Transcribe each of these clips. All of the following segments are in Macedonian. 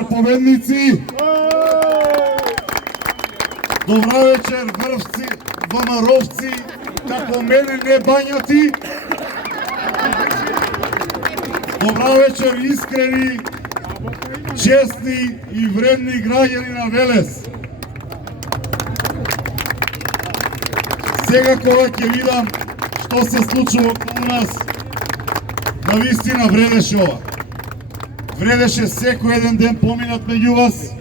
вечер, победници! Добра вечер, врвци, вамаровци, како мене не бањати. Добра вечер, искрени, честни и вредни граѓани на Велес. Сега кога ќе видам што се случува околу нас, навистина вредеше ова. Вредеше секој еден ден поминат меѓу вас,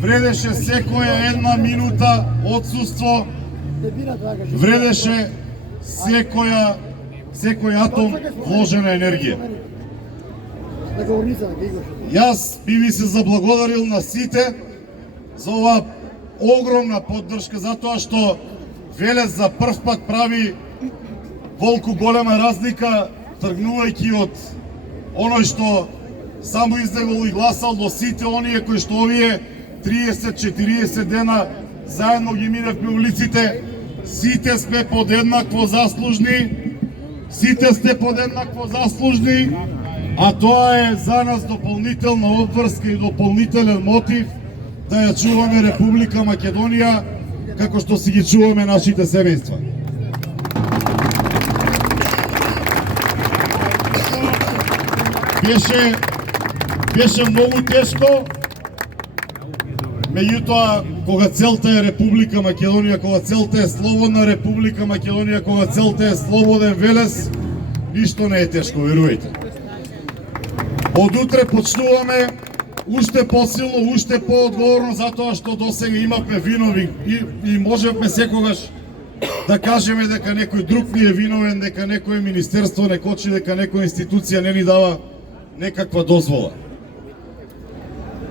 вредеше секоја една минута отсуство, вредеше секој атом вложена енергија. Јас би ви се заблагодарил на сите за оваа огромна поддршка, затоа што Велес за прв пат прави волку голема разлика, тргнувајќи од оној што само издегол и гласал до сите оние кои што овие 30-40 дена заедно ги минавме улиците. Сите сме подеднакво заслужни, а тоа е за нас дополнителна обврска и дополнителен мотив да ја чуваме Република Македонија како што си ги чуваме нашите семејства. Беше многу тешко, меѓутоа кога целта е Република Македонија, кога целта е слободна Република Македонија, кога целта е слободен Велес, ништо не е тешко, верувајте. Од утре почнуваме уште посилно, уште поодговорно, затоа што досега имавме винови и можевме секогаш да кажеме дека некој друг ни е виновен, дека некој министерство не кочи, дека некоја институција не ни дава некаква дозвола.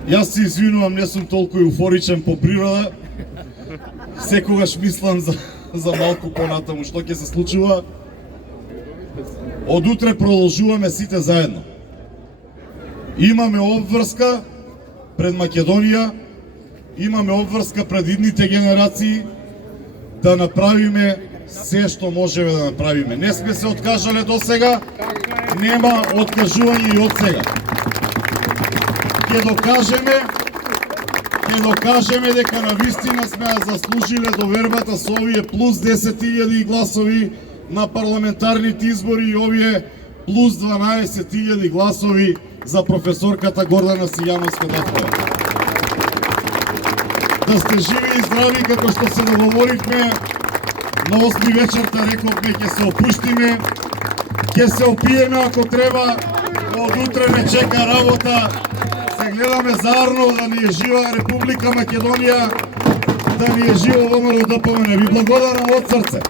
Јас се извинувам, не сум толку еуфоричен по природа, секогаш мислам за малку понатаму што ќе се случува. Од утре продолжуваме сите заедно. Имаме обврска пред Македонија, имаме обврска пред идните генерации да направиме се што можеме да направиме. Не сме се откажале до сега, нема откажување и од сега. Ќе докажеме дека навистина сме ја заслужиле довербата со овие плюс 10.000 гласови на парламентарните избори и овие плюс 12.000 гласови за професорката Гордана Сијановска-Дафова. Да сте живи и здрави, како што се договоривме, на 8 вечерта рековме ќе се опуштиме, ќе се опиеме ако треба, од утре не чека работа, се гледаме заедно да ни е жива Република Македонија, да ни е живо ВМРО ДПМН. Ви благодарам од срце.